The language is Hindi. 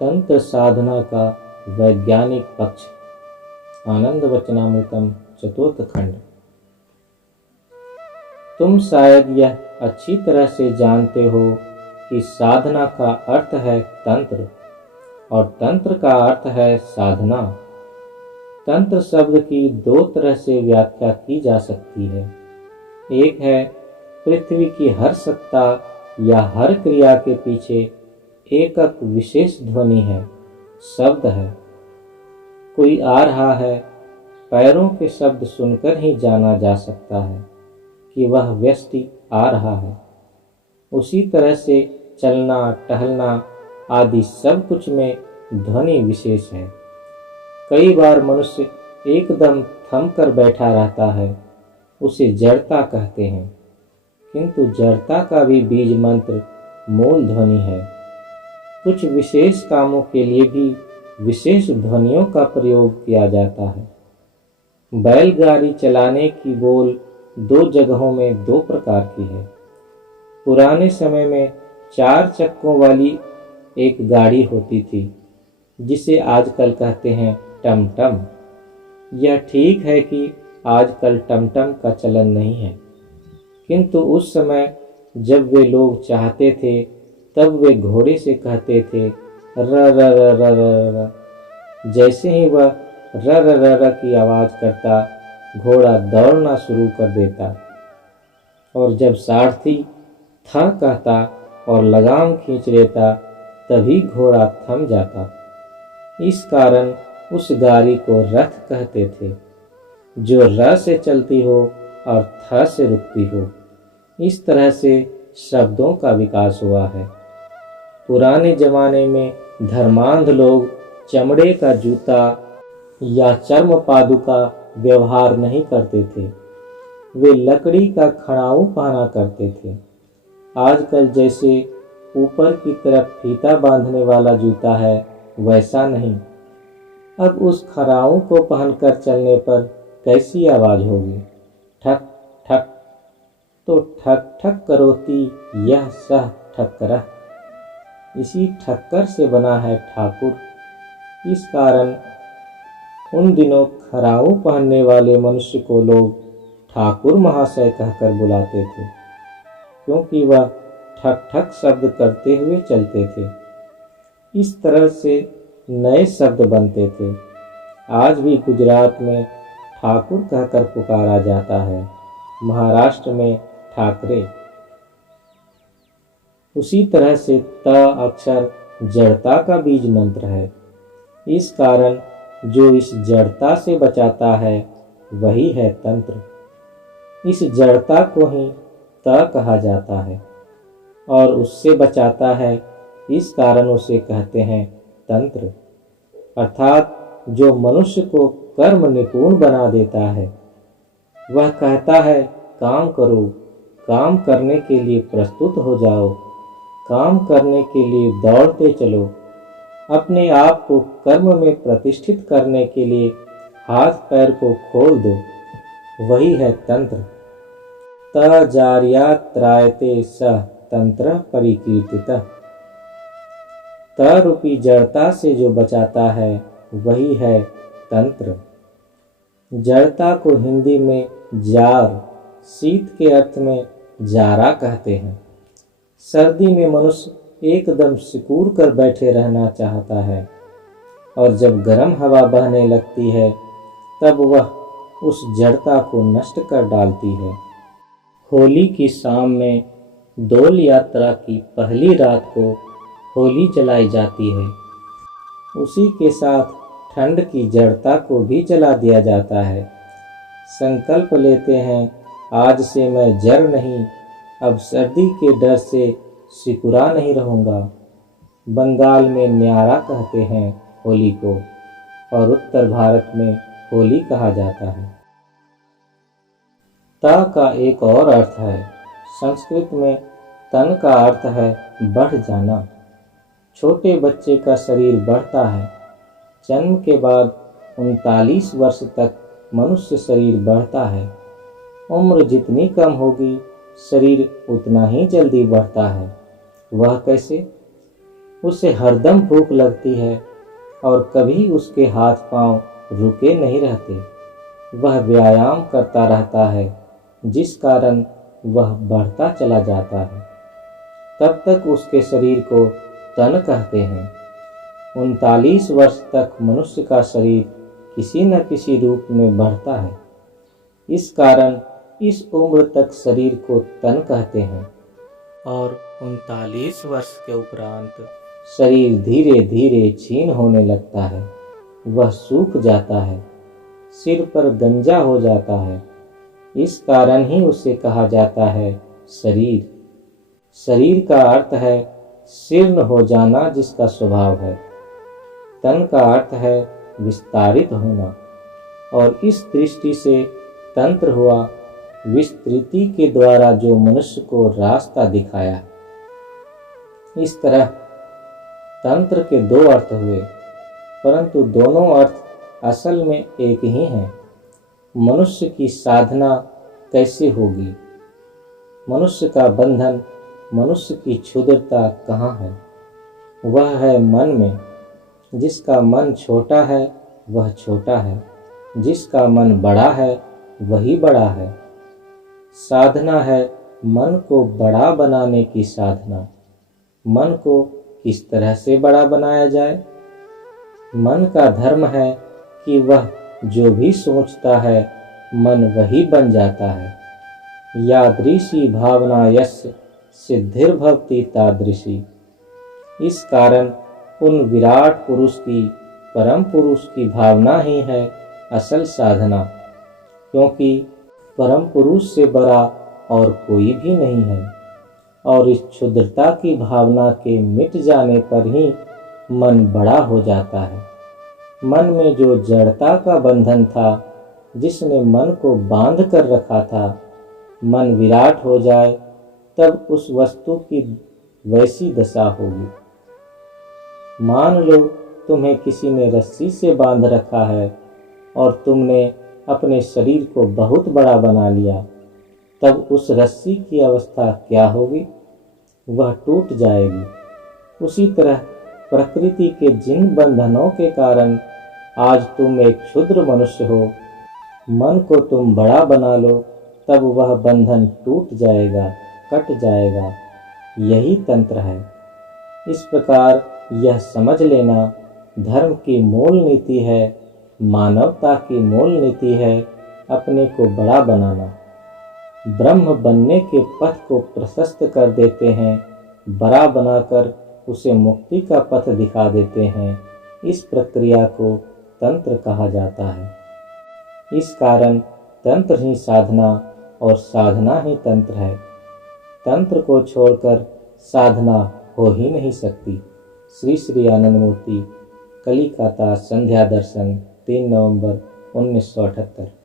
तंत्र साधना का वैज्ञानिक पक्ष। आनंद वचनामृतम चतुर्थ खंड। तुम शायद यह अच्छी तरह से जानते हो कि साधना का अर्थ है तंत्र और तंत्र का अर्थ है साधना। तंत्र शब्द की दो तरह से व्याख्या की जा सकती है। एक है पृथ्वी की हर सत्ता या हर क्रिया के पीछे एकक विशेष ध्वनि है, शब्द है। कोई आ रहा है, पैरों के शब्द सुनकर ही जाना जा सकता है कि वह व्यक्ति आ रहा है। उसी तरह से चलना, टहलना आदि सब कुछ में ध्वनि विशेष है। कई बार मनुष्य एकदम थम कर बैठा रहता है, उसे जड़ता कहते हैं। किंतु जड़ता का भी बीज मंत्र मूल ध्वनि है। कुछ विशेष कामों के लिए भी विशेष ध्वनियों का प्रयोग किया जाता है। बैलगाड़ी चलाने की बोल दो जगहों में दो प्रकार की है। पुराने समय में 4 चक्कों वाली एक गाड़ी होती थी, जिसे आजकल कहते हैं टमटम। यह ठीक है कि आजकल टमटम का चलन नहीं है, किंतु उस समय जब वे लोग चाहते थे तब वे घोड़े से कहते थे र र र र र र। जैसे ही वह र र र र की आवाज़ करता, घोड़ा दौड़ना शुरू कर देता, और जब सारथी था कहता और लगाम खींच लेता, तभी घोड़ा थम जाता। इस कारण उस गाड़ी को रथ कहते थे, जो र से चलती हो और थ से रुकती हो। इस तरह से शब्दों का विकास हुआ है। पुराने जमाने में धर्मांध लोग चमड़े का जूता या चर्म पादुका व्यवहार नहीं करते थे। वे लकड़ी का खड़ाऊ पहना करते थे। आजकल जैसे ऊपर की तरफ फीता बांधने वाला जूता है, वैसा नहीं। अब उस खड़ाऊ को पहनकर चलने पर कैसी आवाज़ होगी? ठक ठक। तो ठक ठक करोती यह सह ठक्करः। इसी ठक्कर से बना है ठाकुर। इस कारण उन दिनों खड़ाऊ पहनने वाले मनुष्य को लोग ठाकुर महाशय कहकर बुलाते थे, क्योंकि वह ठक ठक शब्द करते हुए चलते थे। इस तरह से नए शब्द बनते थे। आज भी गुजरात में ठाकुर कहकर पुकारा जाता है, महाराष्ट्र में ठाकरे। उसी तरह से त अक्षर जड़ता का बीज मंत्र है। इस कारण जो इस जड़ता से बचाता है, वही है तंत्र। इस जड़ता को ही त कहा जाता है और उससे बचाता है, इस कारण उसे कहते हैं तंत्र। अर्थात जो मनुष्य को कर्म निपुण बना देता है। वह कहता है काम करो, काम करने के लिए प्रस्तुत हो जाओ, काम करने के लिए दौड़ते चलो, अपने आप को कर्म में प्रतिष्ठित करने के लिए हाथ पैर को खोल दो। वही है तंत्र। त जार्या त्रायते स तंत्र परिकीर्तितः। त रूपी जड़ता से जो बचाता है, वही है तंत्र। जड़ता को हिंदी में जार, शीत के अर्थ में जारा कहते हैं। सर्दी में मनुष्य एकदम सिकुड़ कर बैठे रहना चाहता है, और जब गर्म हवा बहने लगती है, तब वह उस जड़ता को नष्ट कर डालती है। होली की शाम में डोल यात्रा की पहली रात को होली जलाई जाती है। उसी के साथ ठंड की जड़ता को भी जला दिया जाता है। संकल्प लेते हैं, आज से मैं जड़ नहीं, अब सर्दी के डर से सिकुड़ा नहीं रहूँगा। बंगाल में न्यारा कहते हैं होली को, और उत्तर भारत में होली कहा जाता है। ता का एक और अर्थ है। संस्कृत में तन का अर्थ है बढ़ जाना। छोटे बच्चे का शरीर बढ़ता है। जन्म के बाद 39 वर्ष तक मनुष्य शरीर बढ़ता है। उम्र जितनी कम होगी, शरीर उतना ही जल्दी बढ़ता है। वह कैसे? उसे हरदम भूख लगती है और कभी उसके हाथ पांव रुके नहीं रहते। वह व्यायाम करता रहता है, जिस कारण वह बढ़ता चला जाता है। तब तक उसके शरीर को तन कहते हैं। 39 वर्ष तक मनुष्य का शरीर किसी न किसी रूप में बढ़ता है। इस कारण इस उम्र तक शरीर को तन कहते हैं और 39 वर्ष के उपरांत शरीर धीरे धीरे क्षीण होने लगता है। वह सूख जाता है, सिर पर गंजा हो जाता है। इस कारण ही उसे कहा जाता है शरीर। शरीर का अर्थ है शीर्ण हो जाना, जिसका स्वभाव है। तन का अर्थ है विस्तारित होना, और इस दृष्टि से तंत्र हुआ विस्तृति के द्वारा जो मनुष्य को रास्ता दिखाया। इस तरह तंत्र के दो अर्थ हुए, परंतु दोनों अर्थ असल में एक ही हैं। मनुष्य की साधना कैसे होगी? मनुष्य का बंधन, मनुष्य की क्षुद्रता कहाँ है? वह है मन में। जिसका मन छोटा है वह छोटा है, जिसका मन बड़ा है वही बड़ा है। साधना है मन को बड़ा बनाने की साधना। मन को किस तरह से बड़ा बनाया जाए? मन का धर्म है कि वह जो भी सोचता है मन वही बन जाता है। यादृशी भावना यस्य सिद्धिर्भवति तादृशी। इस कारण उन विराट पुरुष की, परम पुरुष की भावना ही है असल साधना, क्योंकि परम पुरुष से बड़ा और कोई भी नहीं है। और इस क्षुद्रता की भावना के मिट जाने पर ही मन बड़ा हो जाता है। मन में जो जड़ता का बंधन था, जिसने मन को बांध कर रखा था, मन विराट हो जाए तब उस वस्तु की वैसी दशा होगी। मान लो तुम्हें किसी ने रस्सी से बांध रखा है और तुमने अपने शरीर को बहुत बड़ा बना लिया, तब उस रस्सी की अवस्था क्या होगी? वह टूट जाएगी। उसी तरह प्रकृति के जिन बंधनों के कारण आज तुम एक क्षुद्र मनुष्य हो, मन को तुम बड़ा बना लो, तब वह बंधन टूट जाएगा, कट जाएगा। यही तंत्र है। इस प्रकार यह समझ लेना धर्म की मूल नीति है, मानवता की मूल नीति है अपने को बड़ा बनाना। ब्रह्म बनने के पथ को प्रशस्त कर देते हैं, बड़ा बनाकर उसे मुक्ति का पथ दिखा देते हैं। इस प्रक्रिया को तंत्र कहा जाता है। इस कारण तंत्र ही साधना और साधना ही तंत्र है। तंत्र को छोड़कर साधना हो ही नहीं सकती। श्री श्री आनंद मूर्ति, कलिकाता, संध्या दर्शन, 3 नवंबर 1978।